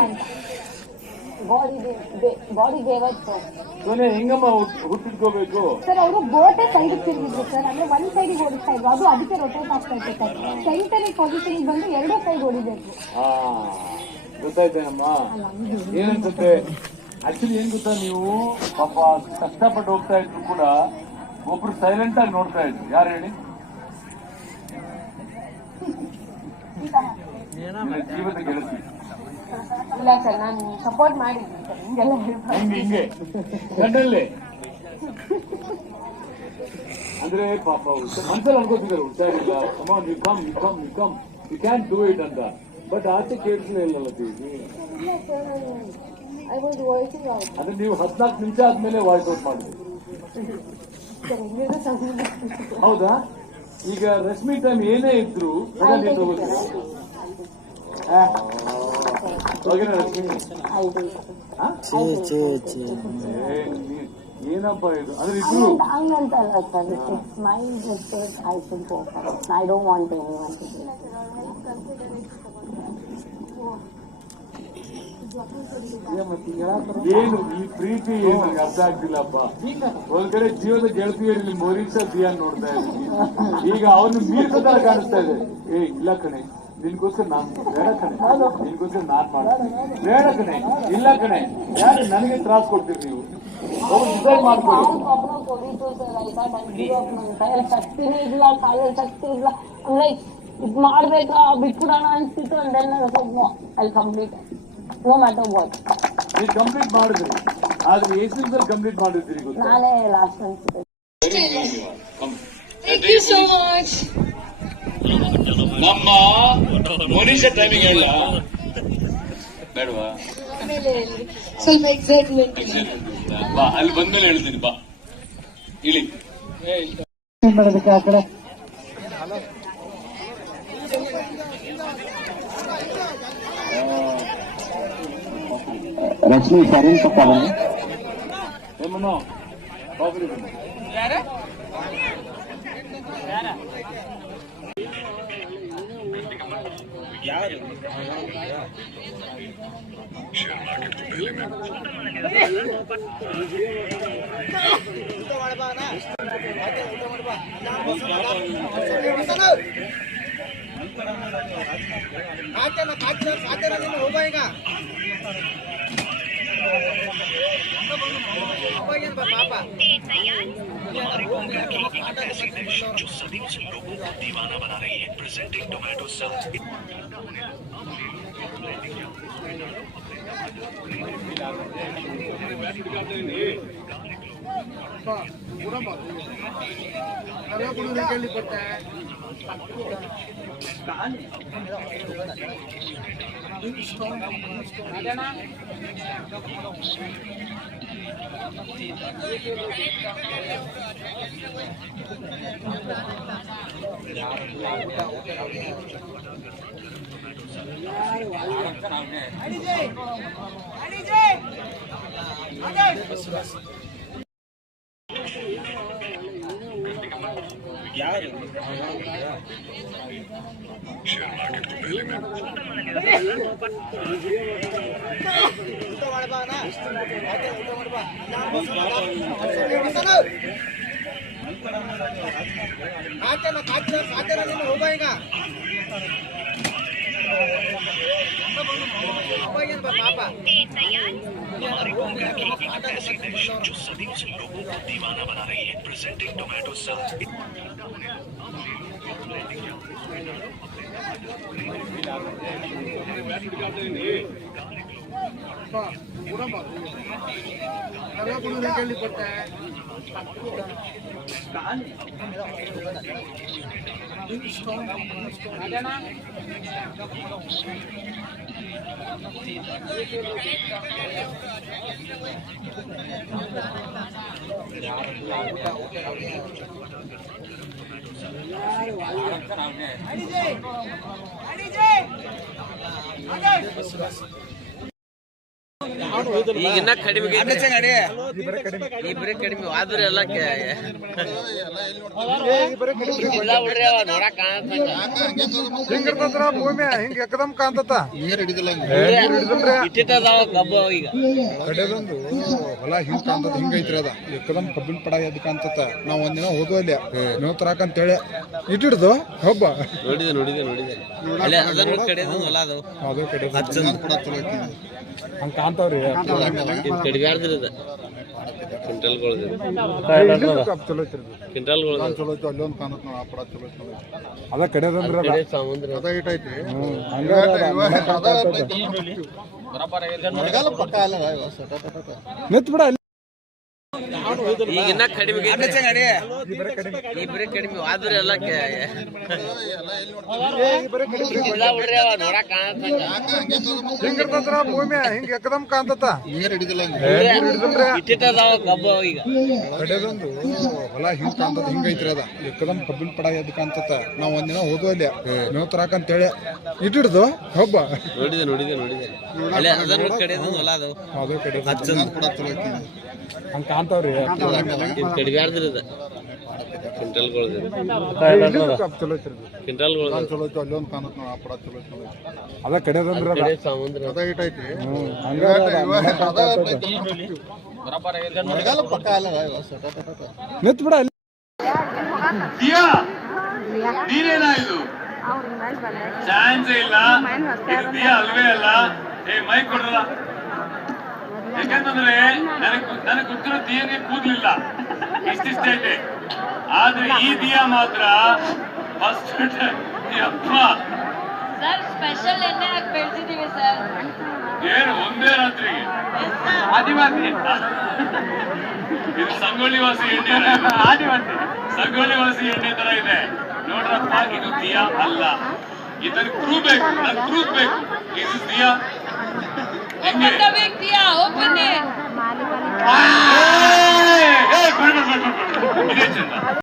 ಅಂತ ಬಾಡಿ ಬಾಡಿ ದೇವತ್ತು ಸೋನೆ ಹೆಂಗಮ್ಮ ಹುಟ್- ಹುಟ್ಟಿಟ್ಕೋಬೇಕು? ಸರ್ ಅವರು ಬೋಟೆ ಸೈಡ್ ತಿರುಗಿದ್ರು ಸರ್. ಅಂದ್ರೆ ಒಂದ್ ಸೈಡಿಗೆ ಓಡಿಸ್ತಾ ಇದ್ರು. ಅದು ಅದಕ್ಕೆ ರೊಟೇಟ್ ಆಗ್ತಾ ಇತ್ತು ಸರ್. ಸೆಂಟರಿ ಪೊಸಿಷನ್ ಬಂದು ಎರಡೂ ಸೈಡ್ ಓಡಿಬೇಕು ಹಾ ಗೊತ್ತಾಯ್ತೇನಮ್ಮ? ಏನನ್ಸುತ್ತೆ ಆಕ್ಚುಲಿ ಏನ್ ಗೊತ್ತಾ ನೀವು? ಪಾಪ ಕಷ್ಟಪಟ್ಟು ಹೋಗ್ತಾ ಇದ್ರು ಕೂಡ ಒಬ್ರು ಸೈಲೆಂಟ್ ಆಗಿ ನೋಡ್ತಾ ಇದ್ರು. ಯಾರು ಹೇಳಿ? ಜೀವನ ಜೀವದ ಗೆಳತಿ. ಇಲ್ಲ ಸರ್ ನಾನು ಸಪೋರ್ಟ್ ಮಾಡಿದ್ದೀನಿ. ಸರ್ ಹಿಂಗೆಲ್ಲ. ಹೆಂಗೆ ಹಿಂಗೆ. ಗಂಡಲ್ಲೇ. ಅಂದ್ರೆ ಪಾಪ ಮನ್ಸಲ್ಲಿ ಅನ್ಕೋತಿದ್ದಾರೆ ಹುಷಾರಿಲ್ಲ. Come you come you come you come you can do it ಅಂತ. ಬಟ್ ಆಚೆ ಕೇಳಿಸ್ಲೇ ಇಲ್ಲಲ್ಲ ಟಿವಿ ಅಂದ್ರೆ ನೀವು ಹದಿನಾಲ್ಕು ನಿಮಿಷ ಆದ್ಮೇಲೆ ವಾಯ್ಸ್ ಔಟ್ ಮಾಡಿದ್ರಿ. ಹೌದಾ? ಈಗ ರಶ್ಮಿ ಟೈಮ್ ಏನೇ ಇದ್ರು ಮೊಬೈಲ್ ಏನ್? ಈ ಪ್ರೀತಿ ಏನು? ನನಗೆ ಅರ್ಥ ಆಗ್ತಿಲ್ಲಪ್ಪ. ಒಂದ್ ಕಡೆ ಜೀವದ ಗೆಳತಿಯರಲ್ಲಿ ಮೊರೀಸ ದಿಯಾನ್ ನೋಡ್ತಾ ಇದ್ದೀನಿ. ಈಗ ಅವನು ಮೀರ್ಸ ತರ ಕಾಣಿಸ್ತಾ ಇದೆ. ಏ, ಇಲ್ಲ ಕಣೆ. ನಿನ್ಗೋಸ್ಕರ ನಾನ್ ಬೇಡ ಕಣೆ. ನಿನ್ಗೋಸ್ಕರ ನಾನ್ ಮಾಡ್ತೀನಿ. ಬೇಡ ಕಣೆ. ಇಲ್ಲ ಕಣೆ. ಯಾರು ನನಗೆ ತ್ರಾಸ್ ಕೊಡ್ತೀರಿ ನೀವು? ಡಿಸೈಡ್ ಮಾಡ್ಕೊಳ್ಳಿ. ಇಲ್ಲ ಕಾಲಲ್ಲಿ ಶಕ್ತಿ ಇಲ್ಲ ಅಂದ್ರೆ ಇದ್ ಮಾಡ್ಬೇಕಾ ಬಿಟ್ಬಿಡೋಣ ಅನ್ಸ್ತಿತ್ತು and then I complete no matter what ನೀವು ಕಂಪ್ಲೀಟ್ ಮಾಡಿದ್ರಿ. ಆದ್ರೆ ಎಷ್ಟು ದಿವಸದಲ್ಲಿ ಕಂಪ್ಲೀಟ್ ಮಾಡಿದ್ರಿ ನಾನೇ ಲಾಸ್ಟ್ ಅನ್ಸುತ್ತೆ. Thank you so much. ನಮ್ಮ ಮೊನೀಷ ಟೈಮಿಂಗ್ ಹೇಳ ಬೇಡವಾ ಸ್ವಲ್ಪ ಎಕ್ಸೈಟ್ಮೆಂಟ್ ಬಾ ಅಲ್ಲಿ ಬಂದ್ಮೇಲೆ ಹೇಳ್ತೀನಿ ಬಾ ಇಳಿ ಮಾಡೋದಕ್ಕೆ ಆ ಕಡೆ ರಶ್ಮಿ ಸರಿನ್ ಪಕ್ಕ ಬನ್ನಿ ಏಮನ್ನೋ ಕಾಫಿ ಹೋಗ ಈಗ ಪಾಪ ಕೇಳಿಕೊಟ್ಟೆ ಊಟ ಮಾಡ್ಬಾ ಅಣ್ಣ ಆಯ್ತಾ ಊಟ ಮಾಡ್ಬಾ ಆಯ್ತಣ್ಣ ಕಾಯ್ತಾ ಕಾಯ್ತಾರ ನೀನು ಹೋಗ ಈಗ ಅವಾಗೇನ್ ಬಾ ಪಾಪ दीवाना बना रही है प्रेजेंटिंग टोमेटो सॉस पूरा अरे पूरा निकल पड़ता है Adiós. ಹೋಗ ಈಗ ऐसी डिश जो सदी से लोगों को दीवाना बना रही है प्रेजेंटिंग टोमेटो साथ अपने கேள்விப்பட்டேன் எல்லாரும் வாழ்க்கை ಕೇಳಿಕೊಟ್ಟೆ ಈಗಿನ್ನ ಕಡಿಮೆ ಇಬ್ಬರೇ ಕಡಿಮೆ ಆದ್ರೆ ಎಲ್ಲ ನೋಡಕ್ ಭೂಮಿ ಹಿಂಗ ಎಕದಮ್ ಕಾಂತತ ಇಟ್ಟಿಟ್ಟದಾವ ಕಬ್ಬು ಈಗ. ಕಡೆದೊಂದು ಹೊಲ ಹಿಂಗ್ ಕಾಂತದ ಹಿಂಗ ಐತ್ರಿ ಅದ. ಎಕದಮ್ ಕಬ್ಬಿನ ಪಡ ಎದ್ ಕಾಂತತ ನಾವ್ ಒಂದಿನ ಹೋದ್ವು ಅಲ್ಲಿ. ನೀವು ತರಾಕಂತ ಹೇಳಿ ಇಟ್ಟಿಡ್ದು? ಹಬ್ಬ ನೋಡಿದೆ ನೋಡಿದೆ ನೋಡಿದೆ. ಅಲ್ಲೇ ಅದನ್ನ ಕಡೆ ಹೊಲ ಅದು. ಅದೇ ಕಡೆ ಹಂಗ ಕಾಂತಾವ್ರಿ ಚಲೋ ಐತಿ ಚಲೋ ಐತಿ ನೋಡಿ. ಅದ ಕಡೆದಂದ್ರ. ಸಮುದ್ರ ಇಟ್ ಐತಿ ಬಿಡ ಅಲ್ಲಿ ಈಗಿನ್ನ ಕಡಿಮೆ ಇಬ್ಬರೇ ಕಡಿಮೆ. ಆದ್ರೆ ಎಲ್ಲ ನೋಡಕ್ ಭೂಮಿ? ಹಿಂಗ ಎಕದಮ್ ಕಾಂತತ ಇಟ್ಟಿಟ್ಟದಾವ ಕಬ್ಬ ಈಗ. ಕಡೆದೊಂದು ಹೊಲ ಹಿಂಗ್ ಕಾಂತದ ಹಿಂಗ ಐತ್ರಿ ಅದ. ಎಕದಮ್ ಕಬ್ಬಿನ ಪಡ ಎದ್ ಕಾಂತತ ನಾವ್ ಒಂದಿನ ಓದೋ ಅಲ್ಲಿ. ನೀವು ಹಾಕಂತ ಹೇಳಿ ಇಟ್ಟಿಡ್ದು? ಹಬ್ಬ ನೋಡಿದೆ ನೋಡಿದೆ ನೋಡಿದೆ. ಕಡೆ ಹೊಲ ಅದು. ಅದೇ ಕಡೆ ಹಂಗ ಕಾಂತಾವ್ರಿ ಕಡಿಗಾರ್ದಿರದ ಚಲೋ ಚಲೋ ಐತಿ. ಅದ ಕಡೆದಂದ್ರ ಅದ. ಸಮುದ್ರ ಅದ ಇಟ್ ಐತಿ ಹ್ಮ್ ಹಂಗ ಅದ, ಮನೆ ಕಾಂತದ. ನಿಂತ್ ಬಿಡ ಅಲ್ಲಿ ದಿಯಾ ನೀನೇನಾ ಇದು ಚಾನ್ಸ್ ಇಲ್ಲ ದಿಯಾ ಅಲ್ವೇ ಅಲ್ಲ ಏ ಮೈಕ್ ಕೊಡ್ರಲ್ಲ ಯಾಕಂತಂದ್ರೆ ನನಗ್ ನನಗ್ ಗೊತ್ತಿರೋ ದಿಯನೇ ಕೂದ್ಲಿಲ್ಲ. ಇಷ್ಟಿಷ್ಟ ಐತೆ ಆದ್ರೆ ಈ ದಿಯಾ ಮಾತ್ರ ಫಸ್ಟ್ ಅಪ್ಪ ಸರ್ ಸ್ಪೆಷಲ್ ಎಣ್ಣೆ ಹಾಕಿ ಬೆಳ್ಸಿದೀವಿ ಸರ್ ಏನು ಒಂದೇ ರಾತ್ರಿಗೆ. ಆದಿವಾಸಿ. ಇದು ಸಂಗೊಳ್ಳಿ ವಾಸಿ ಎಣ್ಣೆ ಆದಿವಾಸಿ. ಸಂಗೊಳ್ಳಿ ವಾಸಿ ಎಣ್ಣೆ ತರ ಇದೆ. ನೋಡ್ರಪ್ಪ ಇದು ದಿಯಾ ಅಲ್ಲ. ಇದನ್ನ ಪ್ರೂವ್ ಬೇಕು ನನ್ ಪ್ರೂಫ್ ಬೇಕು ಇದು ದಿಯಾ Hey, hey,